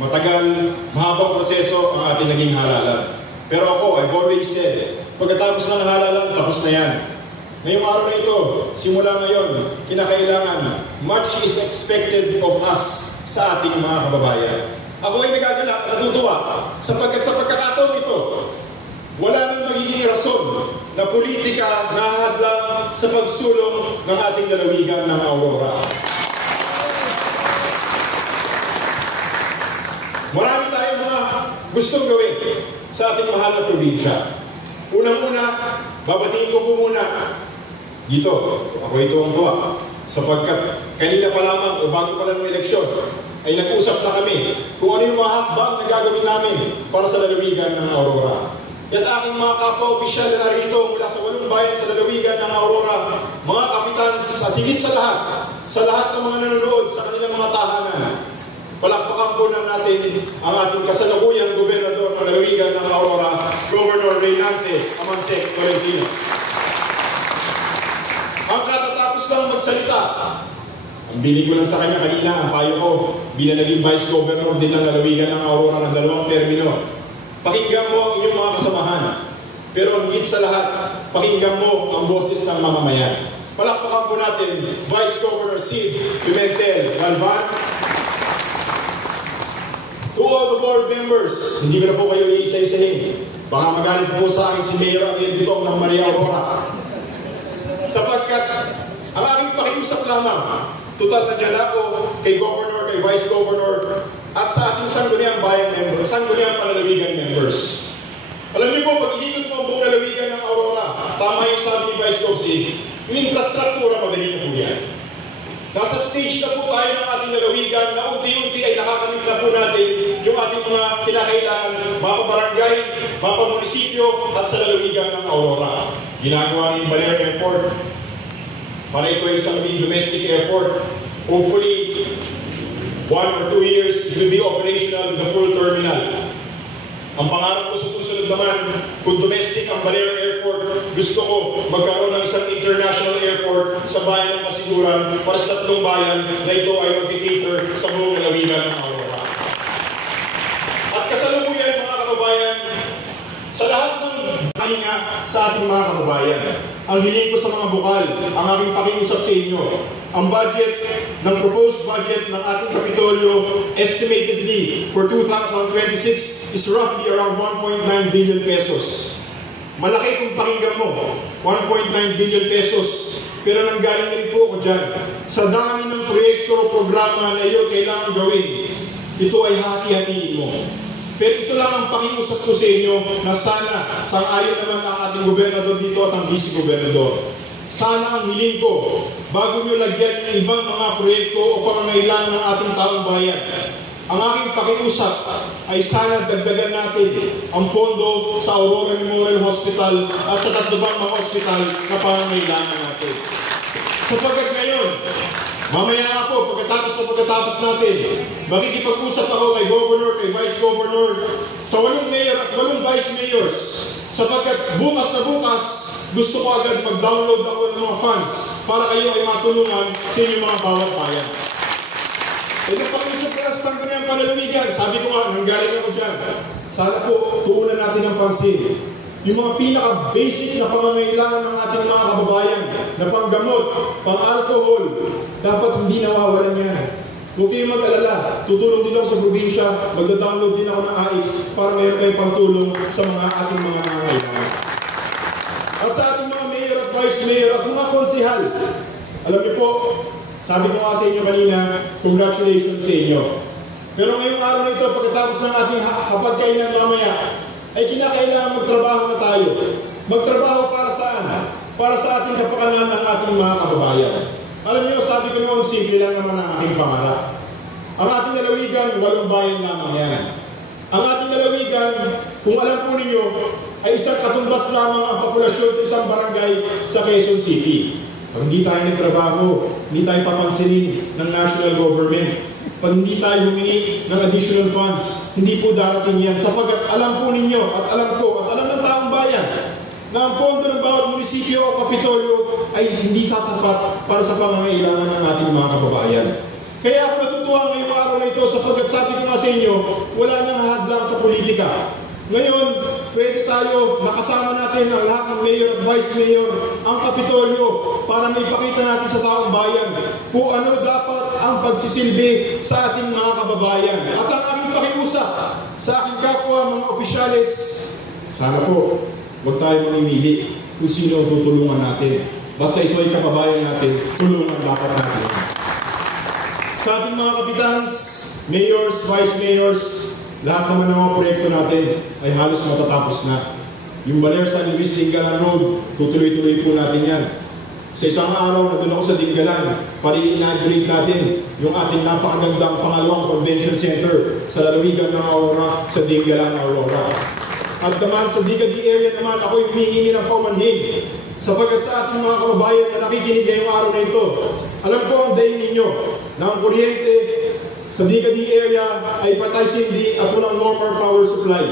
matagal, mahabang proseso ang ating naging halalan. Pero ako, I've always said, pagkatapos ng halalan, tapos na yan. Ngayong araw na ito, simula ngayon, kinakailangan, much is expected of us sa ating mga kababayan. Ako ay nagagala, natutuwa, sapagkat sa pagkakataon ito, wala nang magiging rason na politika na hadlang sa pagsulong ng ating lalawigan ng Aurora. Marami tayong mga gustong gawin sa ating mahal na probinsya. Unang-una, babatiin ko po muna dito, ako ito ang tuwa, sapagkat kanina pa lamang o bago pa lang ng eleksyon, ay nag-usap na kami kung ano yung mga hakbang na gagawin namin para sa lalawigan ng Aurora. At aking mga kapwa-opisyal na narito mula sa 8 bayan sa lalawigan ng Aurora, mga kapitans at higit sa lahat ng mga nanonood sa kanilang mga tahanan, palakpakan po lang natin ang ating kasalukuyang gobernador ng lalawigan ng Aurora, Governor Reynante Amansec Tolentino. Ang katatapos lang magsalita, ang bili ko lang sa kanya kanina, ang payo ko, bilang naging Vice Governor din ng lalawigan ng Aurora ng 2 termino. Pakinggan mo ang inyong mga kasamahan. Pero higit sa lahat, pakinggan mo ang boses ng mamamayan. Palakpakan po natin, Vice Governor Sid Pimentel Galvan. To all the board members, hindi ko na po kayo iisa-isahin. Baka magalit po sa akin si Mayor Aquilitong ng Maria Aurora. Sapagkat ang aking pakiusap lamang, total na dyan ako kay Governor, kay Vice Governor, at sa ating sangguniang bayan members, sangguniang panlalawigan members. Alam niyo po, pag iikot mo ang buong lalawigan ng Aurora, tama yung sabi ni Vice Gov Sid, yung infrastruktura, madali na po yan. Nasa stage na po tayo ng ating lalawigan na unti-unti ay nakakamit na po natin yung ating mga kinakailangan, mapabarangay, mapamunisipyo at sa lalawigan ng Aurora. Ginagawa ni Baler Airport. Para ito ay isang domestic airport. Hopefully, 1 or 2 years, it will be operational with the full terminal. Ang pangarap ko sa susunod naman, kung domestic ang Baler Airport, gusto ko magkaroon ng isang international airport sa bayan ng Kasiguran para sa 3 bayan na ito ay mag-cater sa buong lalawigan ng Aurora. At kasalukuyan mga kababayan, sa lahat ng pahinga sa ating mga kababayan, ang hiling ko sa mga bukal, ang aking pakiusap sa inyo, ang budget ng proposed budget ng ating Kapitolyo estimatedly for 2026 is roughly around 1.9 billion pesos. Malaki kung pakinggan mo, 1.9 billion pesos. Pero nanggaling na rin po ako dyan. Sa dami ng proyekto o programa na iyo kailangan gawin, ito ay hati-hatiin mo. Pero ito lang ang pakiusap ko sa inyo na sana, sang-ayon naman ang ating gobernador dito at ang vice-gobernador. Sana ang hiling ko, bago nyo lagyan ng ibang mga proyekto o pangangailangan ng ating taong bayan, ang aking pakiusap ay sana dagdagan natin ang pondo sa Aurora Memorial Hospital at sa 3 mga ospital na pangangailangan natin. Sapagkat ngayon, mamaya nga po, pagkatapos natin, makikipag-usap ako kay Governor, kay Vice Governor, sa 8 mayor at 8 vice mayors. Sapagkat bukas na bukas, gusto ko agad mag-download ako ng mga funds para kayo ay matulungan sa inyong mga bawat bayan. E nagpakiusap ka na sa sangguniang panlalawigan. Sabi ko nga, nanggaling ako dyan. Sana po, tuunan natin ang pansin. Yung mga pinaka-basic na pangangailangan ng ating mga kababayan na panggamot, pang-alcohol, dapat hindi nawawalan yan. Huwag kayong mag-alala. Tutulong din ako sa probinsya, magda-download din ako ng AX para mayroon kayong pantulong sa mga ating mga nangangailangan. At sa ating mga mayor at vice mayor at mga konsihal, alam niyo po, sabi ko nga sa inyo kanina, congratulations sa inyo. Pero ngayong araw na ito, pagkatapos ng ating hapagkainan mamaya, ay kinakailangan magtrabaho na tayo. Magtrabaho para saan? Para sa ating kapakanan ng ating mga kababayan. Alam niyo, sabi ko noon, simple lang naman ang ating pangarap. Ang ating lalawigan, 8 bayan lamang yan. Ang ating lalawigan, kung alam po ninyo, ay isang katumbas lamang ang populasyon sa isang barangay sa Quezon City. Pag hindi tayo nagtrabaho, hindi tayo papansinin ng national government, pag hindi tayo humingi ng additional funds, hindi po darating yan. Sapagkat alam po ninyo at alam ko at alam ng taong bayan na ang pondo ng bawat munisipyo o kapitolyo ay hindi sasapat para sa pangangailangan ng ating mga kababayan. Kaya ako natutuwa ngayong araw na ito sapagkat sabi ko nga sa inyo, wala nang hadlang sa politika. Ngayon, pwede tayo, nakasama natin ang lahat ng mayor at vice mayor, ang Kapitolyo, para maipakita natin sa taong bayan kung ano dapat ang pagsisilbi sa ating mga kababayan. At ang aming pakiusap sa aking kapwa mga opisyales, sana po, huwag tayo mamimili kung sino ang tutulungan natin. Basta ito ay kababayan natin, tulungan dapat natin. Sa ating mga kapitans, mayors, vice mayors, lahat naman ng mga proyekto natin ay halos matatapos na. Yung Baler San Luis Dingalan Road, tutuloy-tuloy po natin yan. Sa isang araw, nandun ako sa Dingalan, pari-inaugurate natin yung ating napakagandang pangalawang convention center sa lalawigan ng Aurora, sa Dingalan, Aurora. At naman sa Digadi area naman, ako yung humihingi ng paumanhin sapagkat sa ating mga kababayan na nakikinig ngayong araw na ito, alam ko ang daing ninyo na ang kuryente sa Digadi area ay patay sindi at walang normal power supply.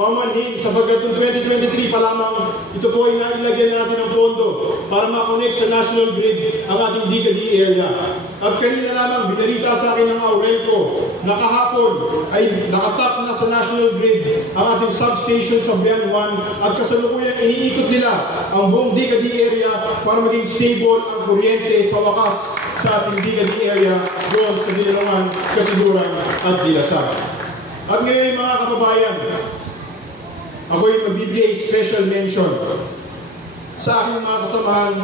Pamanhin, sapagkat noong 2023 pa lamang, ito po ay nailagyan natin ng pondo para makonect sa national grid ang ating Digadi area. At kanina lamang, binarita sa akin ng Aurelco na kahapon ay nakatap na sa national grid ang ating substation sa Bian 1 at kasalukuyang iniikot nila ang buong Digadi area para maging stable ang kuryente sa wakas sa ating Digadi area doon sa Dililangan, Kasiguran at Dilasag. At ngayon mga kababayan, ako'y magbibigay special mention sa aking mga kasamahan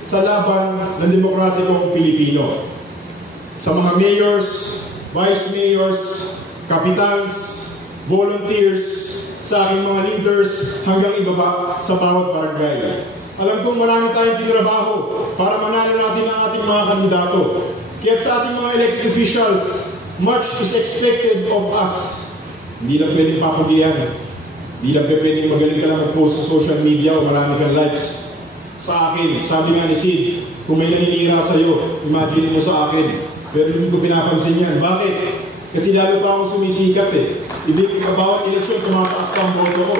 sa laban ng demokratikong Pilipino. Sa mga mayors, vice mayors, kapitans, volunteers, sa aking mga leaders hanggang ibaba sa bawat barangay. Alam kong marami tayong tinrabaho para manalo natin ang ating mga kandidato. Kaya't sa ating mga elected officials, much is expected of us. Hindi lang pwedeng papagihan. Hindi lang pwedeng magaling ka lang mag-post sa social media o marami kang likes. Sa akin, sabi nga ni Sid, kung may naninira sa'yo, imagine mo sa akin. Pero hindi ko pinapansin yan. Bakit? Kasi lalo pa akong sumisikat eh. Ibig ka bawat eleksyon, tumataas pa ang boto ko.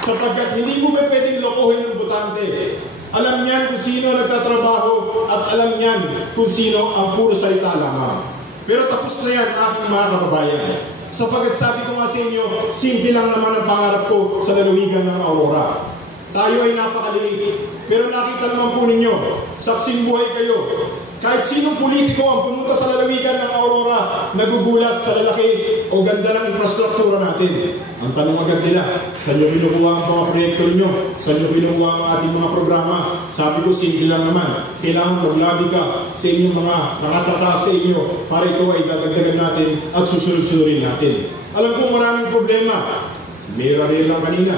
Sapagkat hindi mo pwedeng lokohin ng botante. Alam niyan kung sino nagtatrabaho at alam niyan kung sino ang puro salita lamang. Pero tapos na yan, aking mga kababayan. Sapagkat sabi ko nga sa inyo, simple lang naman ang pangarap ko sa lalawigan ng Aurora. Tayo ay napakaliit, pero nakita naman po ninyo, saksing buhay kayo. Kahit sinong politiko ang pumunta sa lalawigan ng Aurora, nagugulat sa lalaki o ganda ng infrastruktura natin. Ang tanong agad nila, saan nyo kinukuha ang mga proyekto nyo? Saan nyo kinukuha ang ating mga programa? Sabi ko, simple lang naman. Kailangan maglabi ka sa inyong mga nakatataas sa inyo para ito ay dadagdagan natin at susunod-sunurin natin. Alam ko maraming problema. Si Mayor Ariel lang kanina,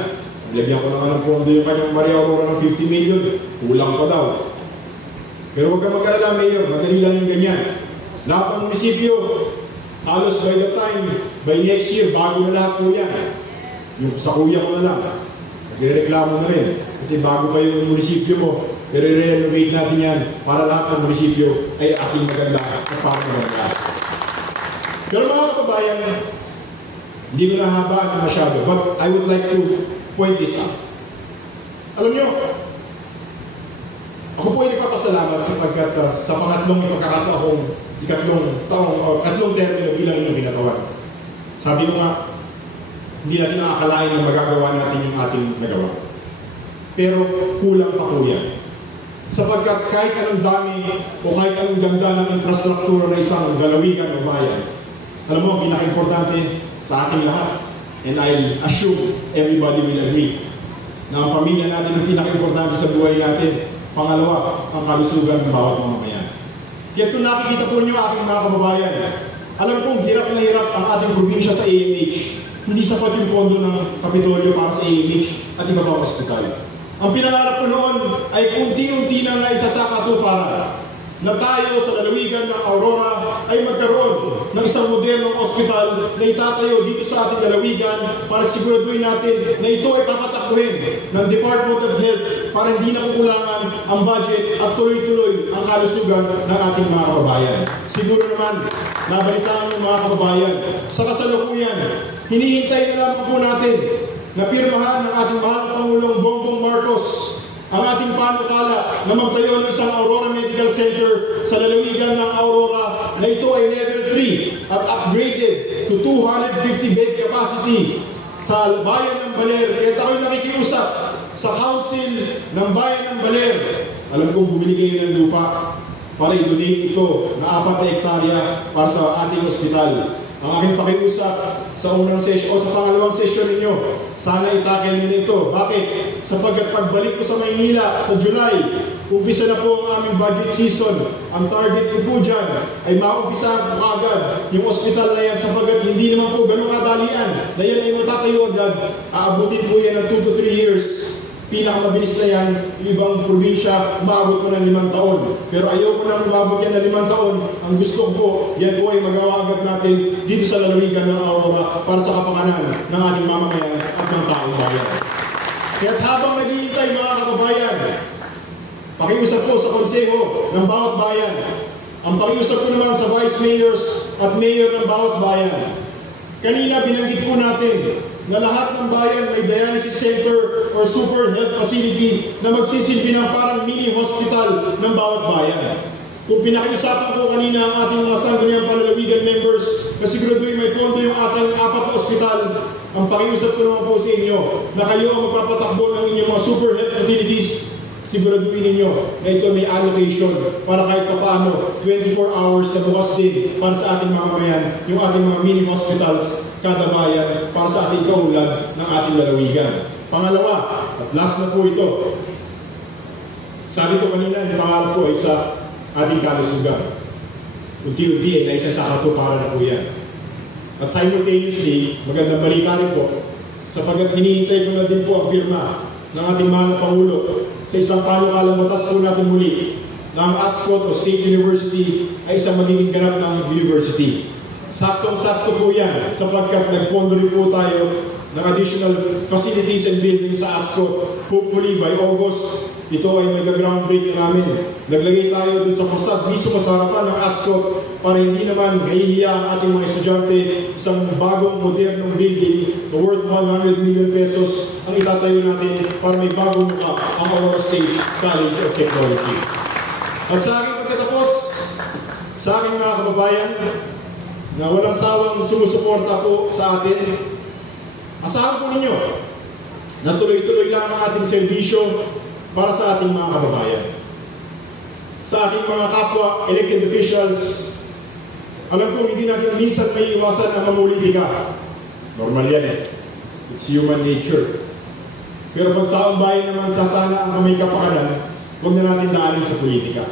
nilagyan ko na ng pondo yung kanyang Maria Aurora ng 50 million, kulang pa daw. Pero huwag ka mag-alala, Mayor, madali lang yung ganyan. Lahat ng munisipyo, halos by the time, by next year, bago na lahat po yan. Yung sa kuya ko na lang, nagre-reklamo na rin. Kasi bago pa yung munisipyo mo, pero i-renovate natin yan para lahat ng munisipyo ay ating maganda at para maganda. Pero mga kababayan, hindi ko nahabaan masyado, but I would like to point this out. Alam nyo, ako po ay nagpapasalamat sapagkat sa pangatlong pagkakataong katlong termino bilang inyong kinatawan. Sabi ko nga, hindi natin nakakalain na magagawa natin yung ating nagawa. Pero kulang pa po yan. Sapagkat kahit anong dami o kahit anong ganda ng infrastruktura na isang lalawigan o bayan, alam mo, pinaka-importante sa ating lahat, and I assume everybody will agree, na ang pamilya natin ang pinaka-importante sa buhay natin. Pangalawa, ang kalusugan ng bawat mamamayan. Kaya kung nakikita po niyo aking mga kababayan, alam kong hirap na hirap ang ating probinsya sa AMH. Hindi sapat yung pondo ng Kapitolyo para sa AMH at iba pang ospital. Ang pinangarap ko noon ay unti-unti nang naisasakatuparan na tayo sa lalawigan ng Aurora ay magkaroon ng isang modernong ospital na itatayo dito sa ating lalawigan para siguraduhin natin na ito ay papatakbuhin ng Department of Health para hindi na kukulangan ang budget at tuloy-tuloy ang kalusugan ng ating mga kababayan. Siguro naman, nabalitaan ng mga kababayan, sa kasalukuyan, hinihintay na lamang po natin na pirmahan ng ating mahal na Pangulong Bongbong Marcos ang ating panukala na magtayo ng isang Aurora Medical Center sa lalawigan ng Aurora na ito ay level 3 at upgraded to 250 bed capacity sa bayan ng Baler. Kaya ako'y nakikiusap sa council ng bayan ng Baler. Alam kong bumili kayo ng lupa para i-donate ito na 4 na hektarya para sa ating ospital. Ang aking pakiusap sa unang session o sa pangalawang session ninyo, sana itakel ninyo ito. Bakit? Sapagkat pagbalik ko sa Maynila sa July, umpisa na po ang aming budget season. Ang target ko po dyan ay maumpisahan ko agad yung ospital na yan sapagkat hindi naman po ganun kadalian na yan ay matatayo agad. Aabutin po yan ng 2 to 3 years. Pinakamabilis na yan, yung ibang probinsya, maabot mo ng 5 taon. Pero ayoko na umabot yan ng 5 taon. Ang gusto ko po, yan po ay magawa agad natin dito sa lalawigan ng Aurora para sa kapakanan ng ating mamamayan at ng taong bayan. Kaya habang naghihintay mga kababayan, pakiusap po sa konseho ng bawat bayan. Ang pakiusap ko naman sa vice mayors at mayor ng bawat bayan. Kanina binanggit po natin na lahat ng bayan may dialysis center or super health facility na magsisilbi ng parang mini hospital ng bawat bayan. Kung pinakiusapan ko kanina ang ating mga sangguniang panlalawigan members na siguraduhin may pondo yung ating 4 na ospital, ang pakiusap ko naman po sa inyo na kayo ang magpapatakbo ng inyong mga super health facilities, siguraduhin ninyo na ito may allocation para kahit paano 24 hours na bukas din para sa ating mga mamamayan, yung ating mga mini hospitals kada bayan para sa ating kaunlad ng ating lalawigan. Pangalawa, at last na po ito, sabi ko kanina, yung pangalan po ay sa ating kalusugan. Unti-unti ay naisasaka po para na po yan. At simultaneously, magandang balita rin po, sapagkat hinihintay ko na din po ang firma ng ating mahal na Pangulo sa isang panukalang batas po natin muli na ang ASCOT o State University ay isang magiging ganap ng university. Saktong-sakto po yan sapagkat nagpondo rin po tayo ng additional facilities and buildings sa ASCOT. Hopefully by August, ito ay mag-groundbreak namin. Naglagay tayo dun sa fasad, mismo sa harapan ng ASCOT para hindi naman mahihiya ang ating mga estudyante isang bagong modernong building na worth 100 million pesos ang itatayo natin para may bagong mukha ang Aurora State College of Technology. At sa aking pagkatapos, sa aking mga kababayan na walang sawang sumusuporta po sa atin, asahan po ninyo na tuloy-tuloy lang ang ating serbisyo para sa ating mga kababayan. Sa ating mga kapwa elected officials, alam po hindi natin minsan may iwasan na mamulitika. Normal yan eh. It's human nature. Pero pag taong bayan naman sasana ang may kapakanan, huwag na natin daanin sa politika.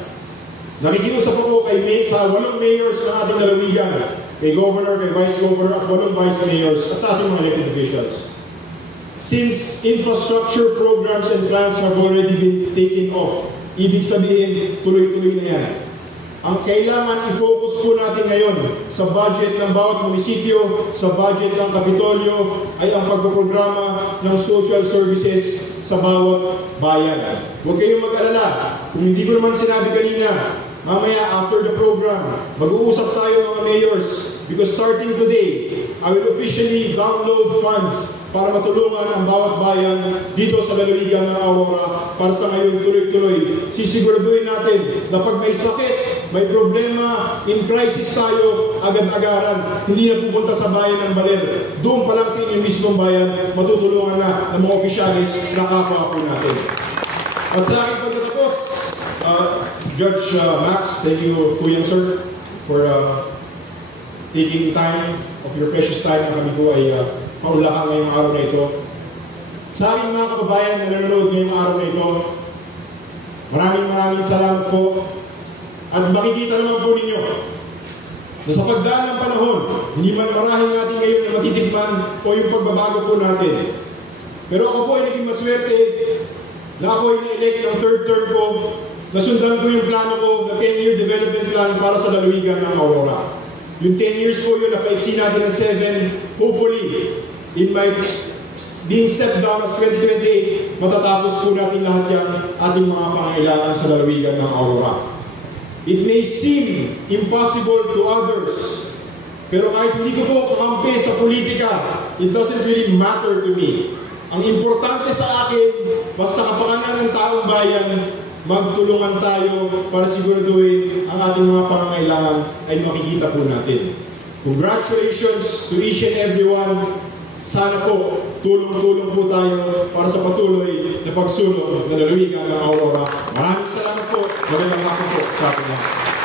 Nakikiusap ako kay sa 8 mayors ng ating lalawigan, kay Governor, kay Vice Governor at 8 Vice Mayors at sa ating mga elected officials. Since infrastructure programs and plans have already been taken off, ibig sabihin, tuloy-tuloy na yan. Ang kailangan i-focus po natin ngayon sa budget ng bawat munisipyo, sa budget ng Kapitolyo, ay ang pagpaprograma ng social services sa bawat bayan. Huwag kayong mag-alala. Kung hindi ko naman sinabi kanina, mamaya after the program, mag-uusap tayo mga mayors because starting today, I will officially download funds para matulungan ang bawat bayan dito sa lalawigan ng Aurora para sa ngayon tuloy-tuloy. Sisiguraduhin natin na pag may sakit, may problema, in crisis tayo, agad-agaran, hindi na pupunta sa bayan ng Baler. Doon pa lang sa inyong mismong bayan, matutulungan na ng mga opisyalis na kapwa po natin. At sa aking pagtatapos, Judge Max, thank you, Kuyang Sir, for taking time of your precious time na kami po ay paunlakan ngayong araw na ito. Sa aking mga kababayan na nanonood ngayong araw na ito, maraming salamat po. At makikita naman po ninyo na sa pagdaan ng panahon, hindi man marahil natin ngayon na matitikman o yung pagbabago po natin. Pero ako po ay naging maswerte na ako ay na-elect ng third term ko, nasundan ko yung plano ko na 10-year development plan para sa lalawigan ng Aurora. Yung 10 years po yun, napaiksi natin ng 7, hopefully, in my being stepped down as 2028, matatapos po natin lahat yan ating mga pangailangan sa lalawigan ng Aurora. It may seem impossible to others, pero kahit hindi ko po kakampi sa politika, it doesn't really matter to me. Ang importante sa akin, basta kapakanan ng taong bayan, magtulungan tayo para siguraduhin ang ating mga pangangailangan ay makikita po natin. Congratulations to each and everyone. Sana po, tulong-tulong po tayo para sa patuloy na pagsulong na lalawigan ng Aurora. Maraming salamat po. Magandang hapon po sa ating lahat.